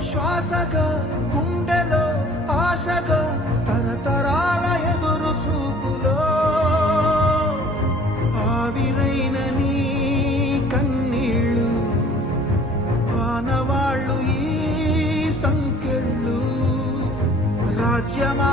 శ్వాసగా గుండెలో ఆశగా తరతరాల ఎదురు చూపులో ఆవిరైన నీ కన్నీళ్ళు ఆనవాళ్ళు ఈ సంకెళ్ళు రాజ్యమా